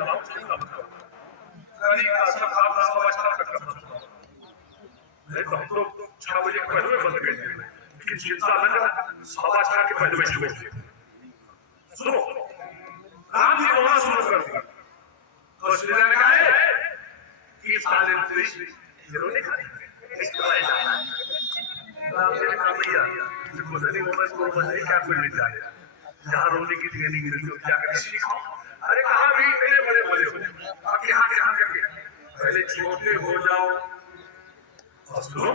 तमाम चीज़ का गाड़ी का सब काम समाचार तक करना था। नहीं तो हम तो 6 बजे के पहले बंद कर देंगे, लेकिन चिंता न कर, समाचार के पहले बजे छोड़ देंगे। सुनो, राम जी रोना शुरू कर दिया। कौशल्या ने कहा है कि साले हीरो ने कहा राम जी ने कहा भैया देखो नहीं वो बस वो नहीं क्या कोई मिल जाए जहाँ रोने की ट्रेनिंग मिली हो क्या करें सीखो। अरे कहाँ भी इतने बड़े बड़े हो आप यहाँ करके पहले छोटे हो जाओ और सुनो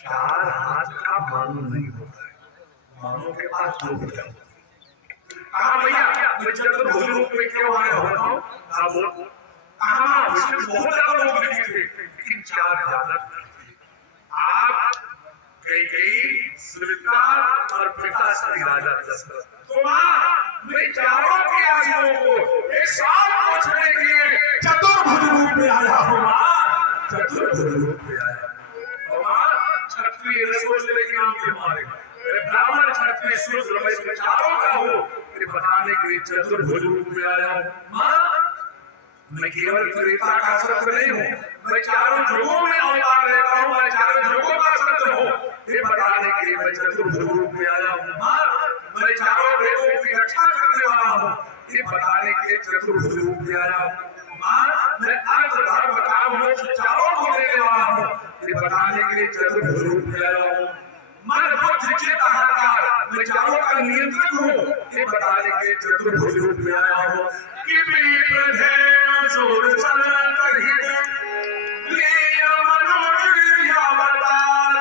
4 हाथ का मानो नहीं होता है, मानो के पास 2 हो जाओ। कहा भैया मैं चंद्र भोज रूप में क्यों आया हो बताओ। कहा बोल। कहा उसमें बहुत ज्यादा लोग दिखे थे लेकिन 4 ज्यादा आप कैकेयी सुमित्रा और पिता श्री राजा दशरथ। तो मां मैं चारों के आशिकों को एक साथ पहुंचने के लिए चतुर्भुज रूप में आया हूं। मां चतुर्भुज रूप में आया और मां क्षत्रिय रसोई लेके आके मारेगा ब्राह्मण क्षत्रिय शूद्र वैश्य चारों का हो ये बताने के लिए चतुर्भुज रूप में आया हूं। मां मैं केवल त्रेता का शस्त्र नहीं हूँ, मैं चारों युगों में अवतार लेता हूँ, मैं चारों युगों का शस्त्र हूँ ये बताने के लिए मैं चतुर्भुज रूप में आया हूँ। मां मैं चारों वेदों की रक्षा करने वाला हूँ ये बताने के लिए चतुर्भुज रूप में आया हूँ। मां मैं अर्थ धर्म काम मोक्ष चारों को देने वाला हूँ ये बताने के लिए चतुर्भुज रूप में आया हूँ। मन बुद्धि चित्त अहंकार मैं चारों का नियंत्रक हूँ ये बताने के लिए चतुर्भुज रूप में आया हूँ। कि विप्रधेय सुर सनत हित लीन मनोरथ अवतार।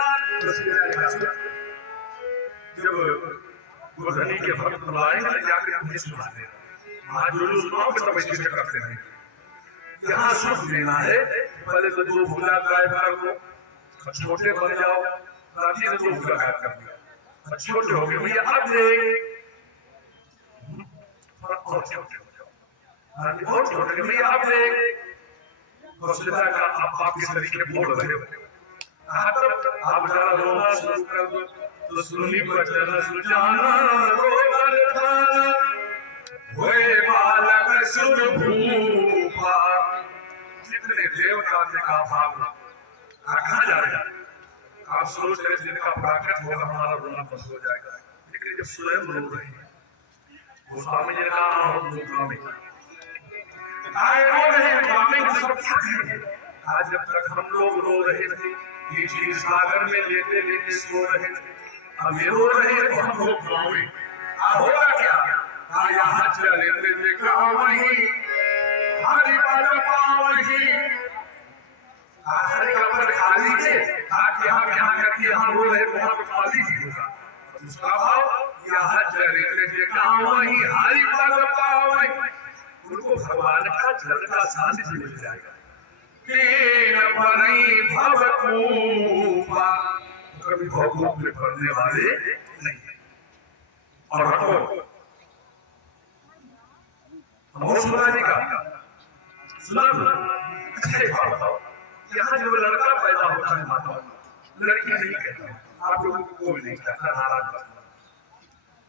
जब गोधनी के भक्त बुलाएंगे जाकर उन्हें सुना देना। वहां जो लोग सुनाओ के सब ऐसे करते हैं। यहाँ सुख देना है पहले तो 2 भूला गाय कर दो छोटे बन जाओ। राजी ने 2 भूला गाय कर दिया छोटे हो गए भैया अब और छोटे और छोटे भैया आप कौशल्या का आप आपके तरीके बोल रहे हो आप जरा रोना शुरू कर दो तो सुनी बचन सुजाना रोदन थाना होए बालक सुर भूपा। जितने देवता थे का भाव कहा जा रहा है आप सोच रहे थे जिनका प्राकट होगा हमारा रोना बंद हो जाएगा लेकिन जब स्वयं रो रहे हैं गोस्वामी जी ने कहा गोस्वामी आज जब तक हम लोग रो रहे थे ये चीज सागर में लेते लेते सो रहे थे अब ये रो रहे हैं तो हम लोग गाँव होगा क्या यहाँ चले थे गाँव वही हरि पद पावही हरि का पद खाली थे यहाँ करके यहाँ रो रहे तो वहाँ खाली ही होगा उसका भाव यहाँ चले थे गाँव वही हरि पद पावही उनको भगवान का जल का सानिध्य मिल जाएगा। कभी भवकूप में पड़ने वाले नहीं है। और सुनाने का सुना अच्छा बताओ यहाँ जब लड़का पैदा होता है माता लड़की नहीं कहती आप लोगों को कोई नहीं कहता नाराज करना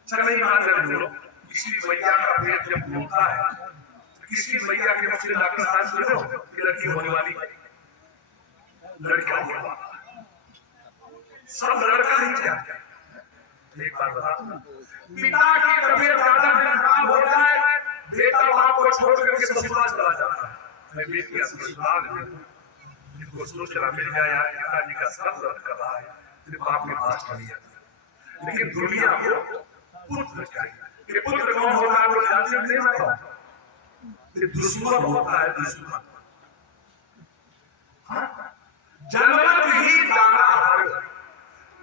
चल नहीं मान लो किसी मैया का पेट जब होता है किसी मैया के मुझसे लाकर साथ सुनो कि लड़की होने वाली लड़का होने वाला सब लड़का ही चाहते हैं। एक बात बता पिता की तबीयत ज्यादा खराब हो जाए बेटा बाप को छोड़ करके ससुराल चला जाता है। मैं बेटी का ससुराल जिनको सोच रहा मिल गया यार पिताजी का सब दर्द कर रहा है फिर बाप के पास चली जाती है लेकिन दुनिया को पुत्र चाहिए। पुत्र कौन होता है वो जानते नहीं बताओ दुश्मन होता है दुश्मन जन्मत ही दाना हर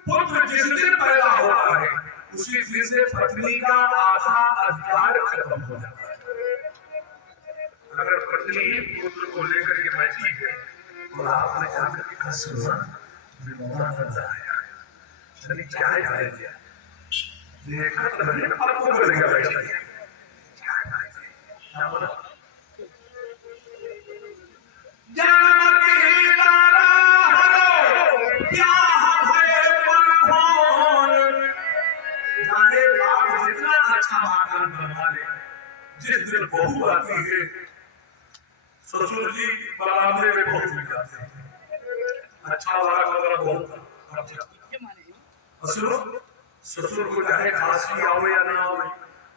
पुत्र जिस दिन पैदा होता है उसी दिन से पत्नी का आधा अधिकार खत्म हो जाता है। अगर पत्नी पुत्र को लेकर के बैठी है और आपने जाकर के कहा सुना विमोना कर रहा है चलिए क्या है देखा तो नहीं आपको बोलेगा बैठी है क्या बोला जिस दिन बहू आती है ससुर जी बरामदे में पहुंच जाते हैं। अच्छा वाला खबर बहुत अच्छा ससुर को चाहे खांसी आवे या ना आवे,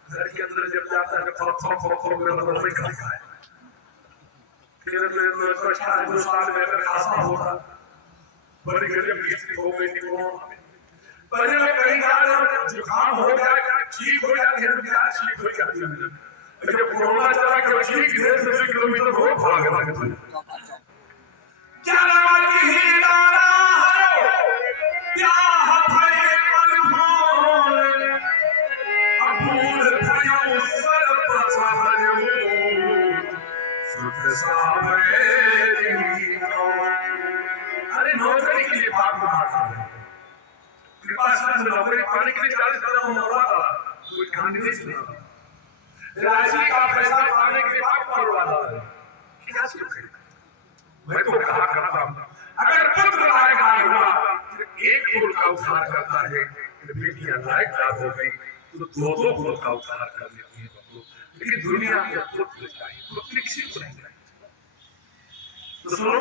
घर के अंदर जब जाता है मतलब करता है। फिर 2 साल में खांसा होता बड़ी गजब की स्थिति हो गई थी। पहले में कहीं जुकाम हो गया ठीक हो जाती है, ठीक हो जाती है। जब कोरोना चला के ठीक 1.5 किलोमीटर रोड भाग लगा क्या ही तारा है ब्याह भय मन भोर अपूर भयो सर पछायो सुख सावे। अरे नौकरी के लिए बात बनाता है, कृपा से नौकरी पाने के लिए 40 कदम हुआ था, कोई कहानी नहीं सुना। राशि का पैसा पाने के बाद करवा रहा है, क्या सुख है। मैं तो कहा करता हूं अगर पुत्र लायक हुआ तो एक पुत्र का उद्धार करता है, बेटियां लायक हो गई तो 2-2 पुत्र का उद्धार कर लेती है। लेकिन दुनिया में पुत्र चाहिए, पुत्र किसी को नहीं चाहिए। तो सुनो,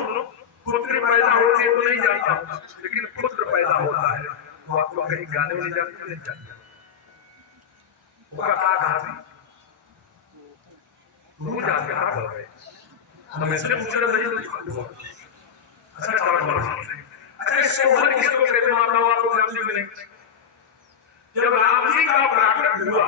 पुत्र पैदा होते तो नहीं जानता, लेकिन पुत्र पैदा होता है वो आपको कहीं गाने में जाते नहीं जानता। वो कहा मुझे जाके हाथ हो गए हम इसलिए पूछ रहे थे। अच्छा अच्छा सोहर किसको कहते हैं माता आपको जानते भी नहीं। जब राम जी का प्रकट हुआ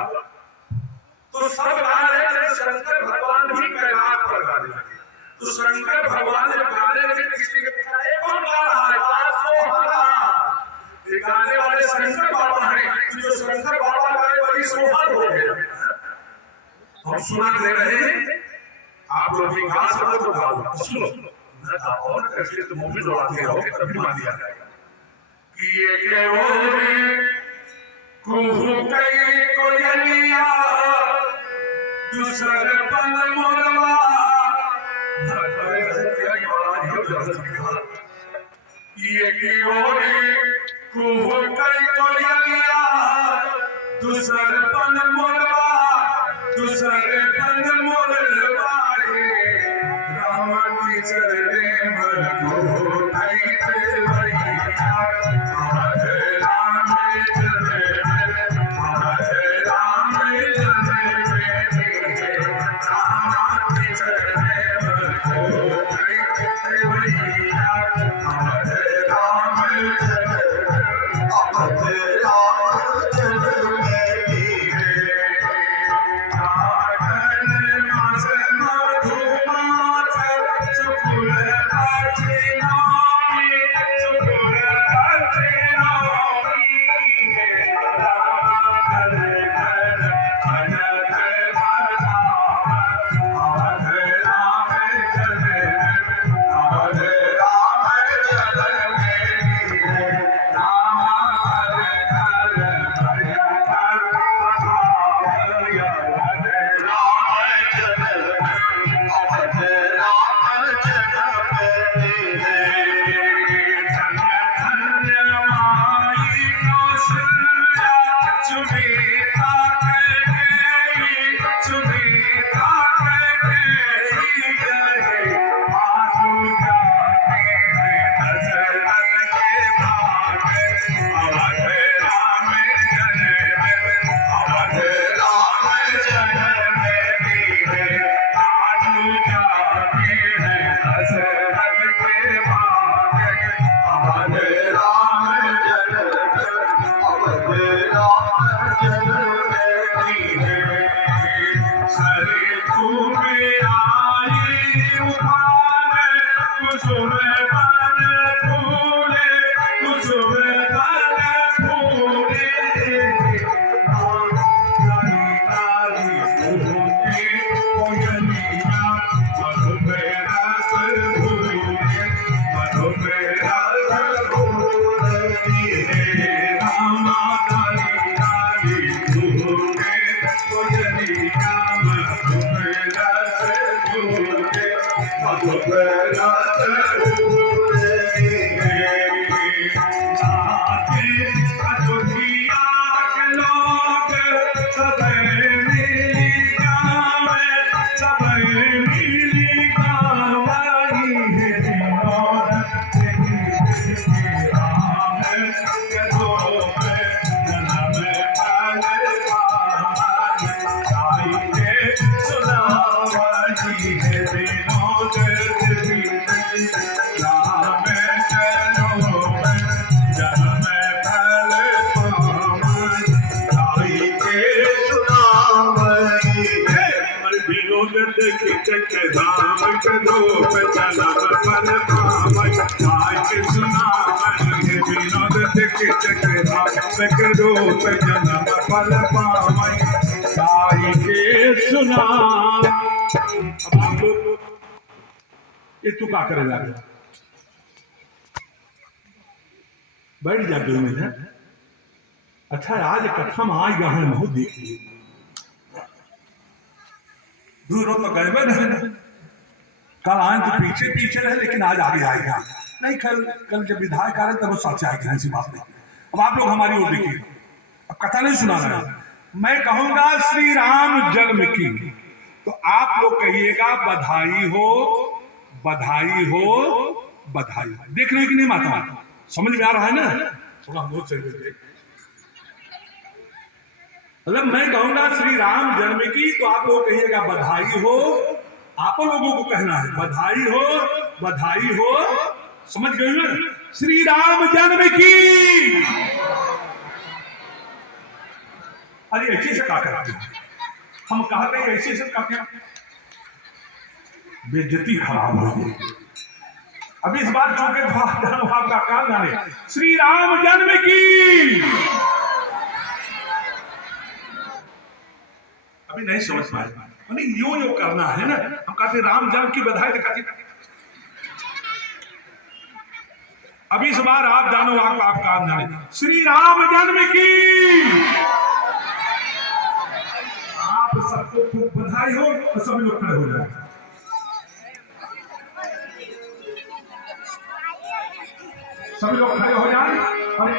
तो सब गा रहे थे, शंकर भगवान भी कैलाश पर गाने लगे। तो शंकर भगवान जब गाने लगे किसी के पूछा एक कौन गा रहा है, सोहरा। ये गाने वाले शंकर बाबा हैं, जो शंकर बाबा गाए वही सोहर हो गए। हम सुना दे रहे हैं, आप लोग भी गा सको तो गाओ, सुनो न गाओ न कैसे तो मुंह भी दौड़ाते रहोगे तभी मान लिया जाएगा कि ये के ओरे कुहू कई कोयलिया दूसरे पन मोरवा ये के ओरे कुहू कई कोयलिया दूसरे पन मोरवा दूसरे पन मोरवा राम की चरणे मन को भाई ते भैया हरे राम चरणे हरे राम चरणे राम की चरणे मन को भाई ते भैया हरे राम विनोद देखी देख राम के रूप जन्म फल पावै गाय के सुनावै विनोद देखी देख राम के रूप जन्म फल पावै गाय के सुना। अब आप लोग ये तू क्या करे लगे बैठ जाते हुए हैं। अच्छा आज कथा में आई गए बहुत देखिए दूरों तो गए नहीं कल आए तो पीछे पीछे रहे लेकिन आज आगे आएगा नहीं। कल कल जब विधायक आ रहे तब वो साथ आएगा ऐसी बात नहीं। अब आप लोग हमारी ओर देखिए अब कथा नहीं सुना रहे मैं कहूंगा श्री राम जन्म की तो आप लोग कहिएगा बधाई हो बधाई हो बधाई। देख रहे हो कि नहीं माता समझ में आ रहा है ना थोड़ा हम लोग मतलब मैं कहूंगा श्री राम जन्म की तो आप लोग कहिएगा बधाई हो। आप लोगों को कहना है बधाई हो समझ गए ना श्री राम जन्म की। अरे ऐसे से क्या करते हैं हम कहते हैं ऐसे से कहते हैं बेइज्जती खराब हो गई। अब इस बार चूंकि आपका काल जाने श्री राम जन्म की अभी नहीं समझ पाए यो करना है ना। हम कहते राम जन्म की बधाई दिखाते अब इस बार आप जानो आप काम जाने श्री राम जन्म की। आप सबको खूब बधाई हो और सभी लोग खड़े हो जाए। सभी लोग खड़े हो जाए और